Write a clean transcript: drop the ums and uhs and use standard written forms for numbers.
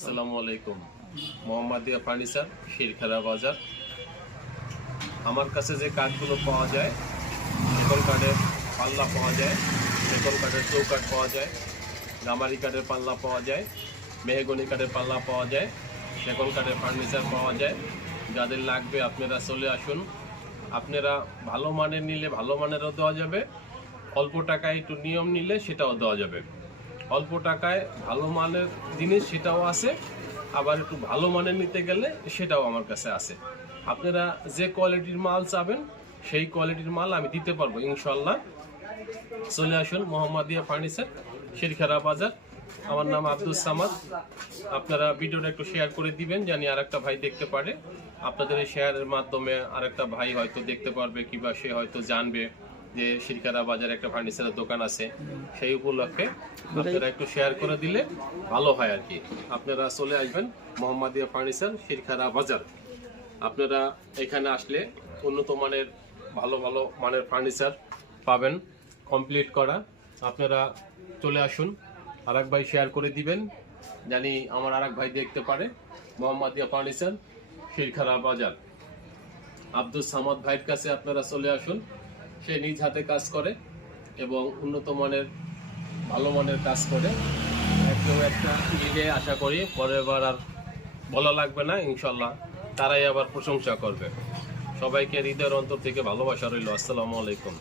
আসসালামু আলাইকুম। মোহাম্মদিয়া ফার্নিচার, শিরখারা বাজার। আমার কাছে যে কাঠগুলো পাওয়া যায়, সেগুন কাঠের পাল্লা পাওয়া যায়, সেগুন কাঠের চৌকাঠ পাওয়া যায়, গামারি কাঠের পাল্লা পাওয়া যায়, মেহগনি কাঠের পাল্লা পাওয়া যায়, সেগুন কাঠের ফার্নিচার পাওয়া যায়। যাদের লাগবে আপনারা চলে আসুন। আপনারা ভালো মানের নিলে ভালো মানেরও দেওয়া যাবে, অল্প টাকায় একটু নিয়ম নিলে সেটাও দেওয়া যাবে। অল্প টাকায় ভালো মানের জিনিস সেটাও আছে, আবার একটু ভালো মানের নিতে গেলে সেটাও আমার কাছে আছে। আপনারা যে কোয়ালিটির মাল চাবেন সেই কোয়ালিটির মাল আমি দিতে পারবো ইনশাল্লাহ। চলে আসুন মোহাম্মদিয়া ফার্নিচার, শিরখারা বাজার। আমার নাম আব্দুস সামাদ। আপনারা ভিডিওটা একটু শেয়ার করে দিবেন জানি আরেকটা ভাই দেখতে পারে। আপনাদের এই শেয়ারের মাধ্যমে আরেকটা ভাই হয়তো দেখতে পারবে, কিংবা সে হয়তো জানবে যে শিরখারা বাজারে একটা ফার্নিচারের দোকান আছে। সেই উপলক্ষে আপনারা একটু শেয়ার করে দিলে ভালো হয় আর কি। আপনারা চলে আসবেন মোহাম্মদিয়া ফার্নিচার, শিরখারা বাজার। আপনারা এখানে আসলে উন্নত মানের ভালো ভালো মানের ফার্নিচার পাবেন, কমপ্লিট করা। আপনারা চলে আসুন, আরেক ভাই শেয়ার করে দিবেন জানি আমার আরেক ভাই দেখতে পারে। মোহাম্মদিয়া ফার্নিচার, শিরখারা বাজার। আব্দুস সামাদ ভাইয়ের কাছে আপনারা চলে আসুন। সে নিজ হাতে কাজ করে এবং উন্নত মানের ভালো মানের কাজ করে। কেউ একটা নিলে আশা করি পরের বার আর বলা লাগবে না ইনশাল্লাহ, তারাই আবার প্রশংসা করবে। সবাইকে হৃদয়ের অন্তর থেকে ভালোবাসা রইল। আসসালামু আলাইকুম।